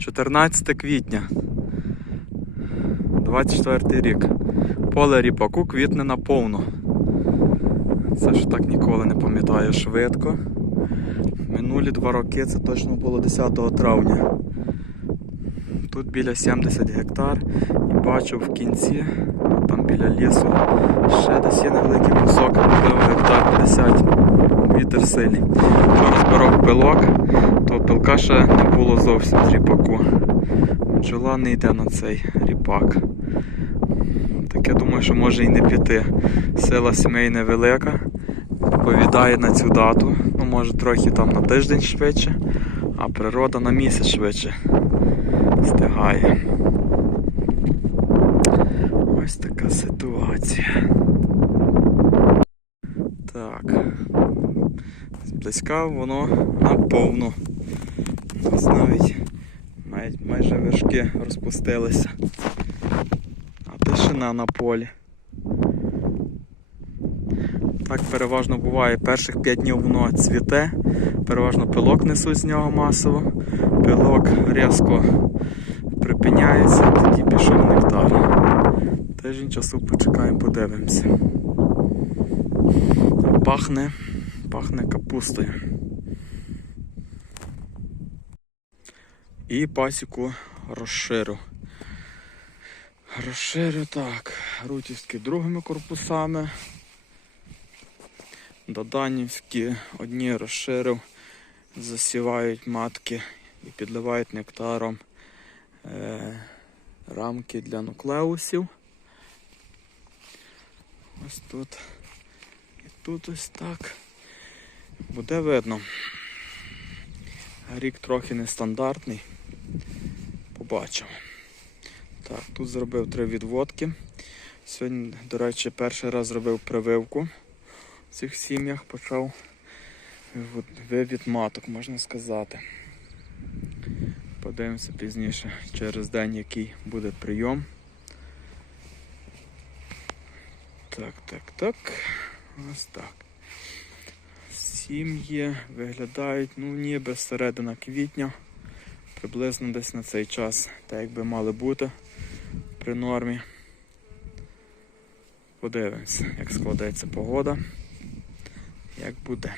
14 квітня. 24 рік. Поле ріпаку квітне наповну. Це ж так ніколи не пам'ятаю швидко. Минулі два роки це точно було 10 травня. Тут біля 70 гектар і бачу в кінці, там біля лісу, ще десь є невеликий кусок, можливо гектар 50. Вітер сильний. Вчора збирав пилок, то пилка ще не було зовсім з ріпаку. Бджола не йде на цей ріпак. Так я думаю, що може і не піти. Сила сімей невелика. Повідає на цю дату. Ну, може трохи там на тиждень швидше, а природа на місяць швидше встигає. Ось така ситуація. Так. Зблизька воно наповну. Ось навіть май- майже вершки розпустилися. А тишина на полі. Так переважно буває. Перших 5 днів воно цвіте, переважно пилок несуть з нього масово. Пилок різко припиняється, тоді пішов нектар. Тиждень часу почекаємо, подивимося. Пахне, пахне капустою. І пасіку розширю. Розширю так. Рутівські другими корпусами. Доданівські одні розширив, засівають матки і підливають нектаром е, рамки для нуклеусів. Ось тут. І тут ось так. Буде видно. Рік трохи нестандартний. Побачимо. Так, тут зробив три відводки. Сьогодні, до речі, перший раз зробив прививку в цих сім'ях, почав вивід маток, можна сказати. Подивимося пізніше через день, який буде прийом. Так, так, так. Ось так. Сім'ї виглядають, ну, ніби середина квітня. Приблизно десь на цей час, так як би мали бути при нормі. Подивимось, як складається погода, як буде.